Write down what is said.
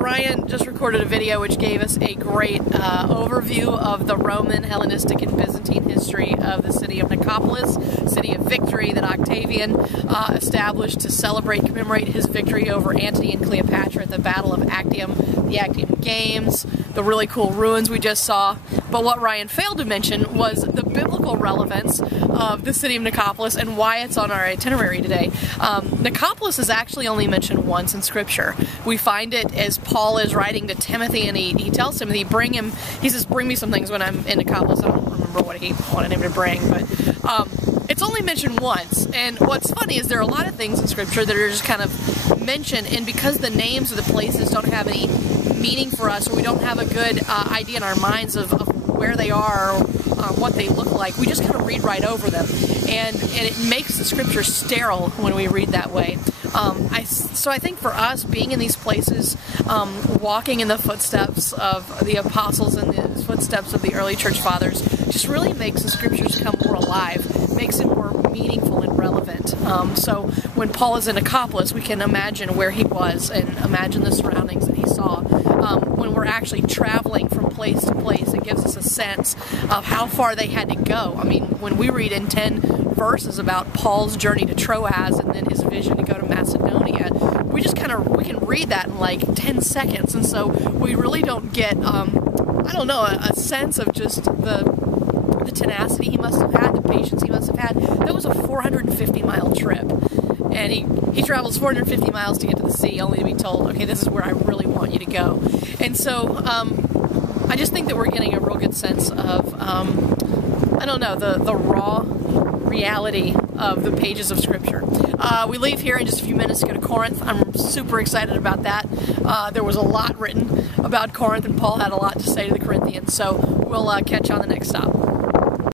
Ryan just recorded a video which gave us a great overview of the Roman, Hellenistic, and Byzantine history of the city of Nicopolis, city of victory that Octavian established to celebrate, commemorate his victory over Antony and Cleopatra at the Battle of Actium, the Actium Games, the really cool ruins we just saw. But what Ryan failed to mention was the biblical relevance of the city of Nicopolis and why it's on our itinerary today. Nicopolis is actually only mentioned once in Scripture. We find it as Paul is writing to Timothy, and he tells Timothy, he says, bring me some things when I'm in Nicopolis. I don't remember what he wanted him to bring, but it's only mentioned once. And what's funny is there are a lot of things in Scripture that are just kind of mentioned, and because the names of the places don't have any meaning for us, or we don't have a good idea in our minds of where they are or what they look like, we just kind of read right over them, and it makes the Scripture sterile when we read that way. So I think for us, being in these places, walking in the footsteps of the apostles and the footsteps of the early church fathers, just really makes the Scriptures come more alive, makes it more meaningful and relevant. So when Paul is in Nicopolis, we can imagine where he was and imagine the surroundings that he saw. When we're actually traveling from place to place, it gives us a sense of how far they had to go. I mean, when we read in 10 verses about Paul's journey to Troas and then his vision to go to Macedonia, we can read that in like 10 seconds, and so we really don't get, I don't know, a sense of just the tenacity he must have had, the patience he must have had. That was a 450-mile trip, and he travels 450 miles to get to the sea, only to be told, okay, this is where I really want you to go. And so I just think that we're getting a real good sense of, I don't know, the raw reality of the pages of Scripture. We leave here in just a few minutes to go to Corinth. I'm super excited about that. There was a lot written about Corinth, and Paul had a lot to say to the Corinthians, so we'll catch you on the next stop.